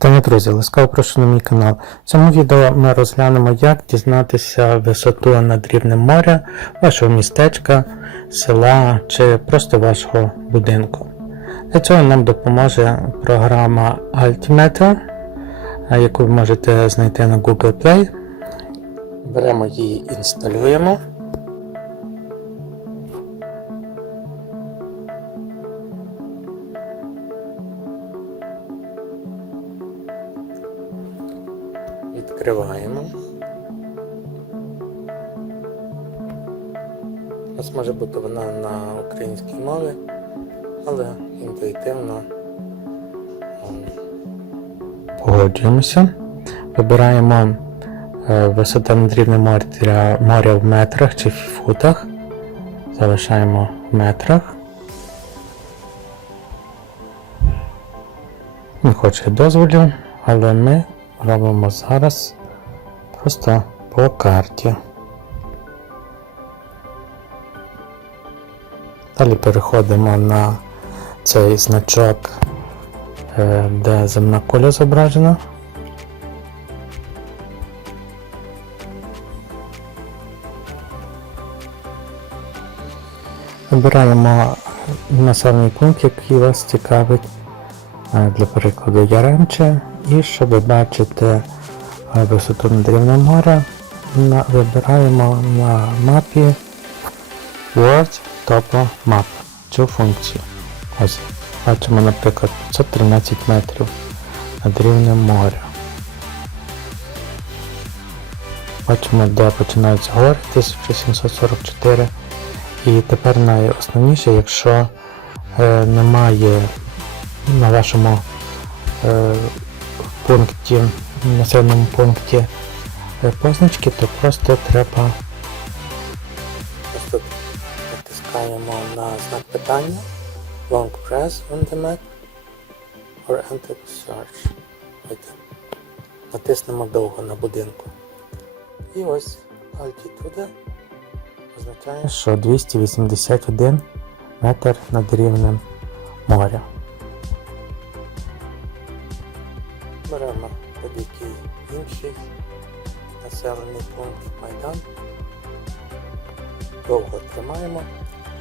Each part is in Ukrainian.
Вітання, друзі, ласкаво прошу на мій канал. В цьому відео ми розглянемо, як дізнатися висоту над рівнем моря вашого містечка, села чи просто вашого будинку. Для цього нам допоможе програма Altimeter, яку ви можете знайти на Google Play. Беремо її, інсталюємо. Відкриваємо. У нас може бути вона на українській мові, але інтуїтивно погоджуємося. Вибираємо е, висота над рівнем моря, моря в метрах чи в футах. Залишаємо в метрах. Не хоче дозволів, але ми робимо зараз просто по карті. Далі переходимо на цей значок, е, де земна куля зображена. Вибираємо населений пункт, який вас цікавить. Для прикладу Яремче. І щоб бачити висоту над рівнем моря, вибираємо на мапі World Topo Map цю функцію. Ось бачимо, наприклад, 513 метрів над рівнем моря. Бачимо, де починаються гори 1744. І тепер найосновніше, якщо е, немає на вашому е, пункті, населеному пункті е, позначки, то просто треба просто натискаємо на знак питання Long press on the map or enter search. Натиснемо довго на будинку. І ось altitude означає, що 281 метр над рівнем моря. Беремо будь-який інший населений пункт Майдан. Довго тримаємо.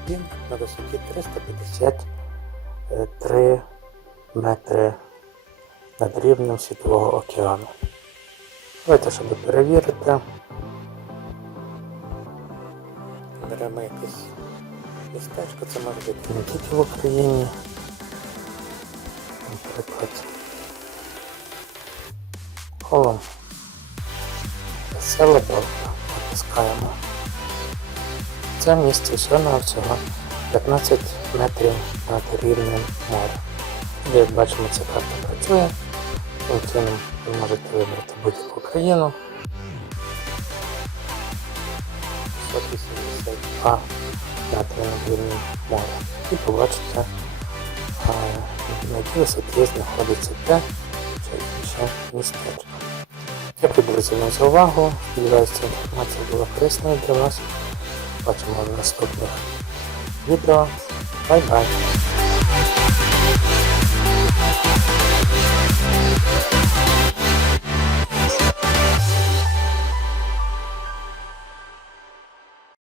Він на висоті 353 метри над рівнем Світового океану. Давайте, щоб перевірити. Беремо якесь містечко, це може бути не тільки в Україні. Наприклад. Коло. Веселе добре. Натискаємо. Це місце всього всього 15 метрів над рівнем моря. Як бачимо, ця карта працює. Таким чином ви можете вибрати будь-яку країну. 182 метри над рівнем моря. І побачите, на якій висоті знаходиться те чи інше містечко. Дякую, друзі, за увагу. Сподіваюся, ця інформація була корисною для вас. Бачимо в наступних відео. Бай-бай!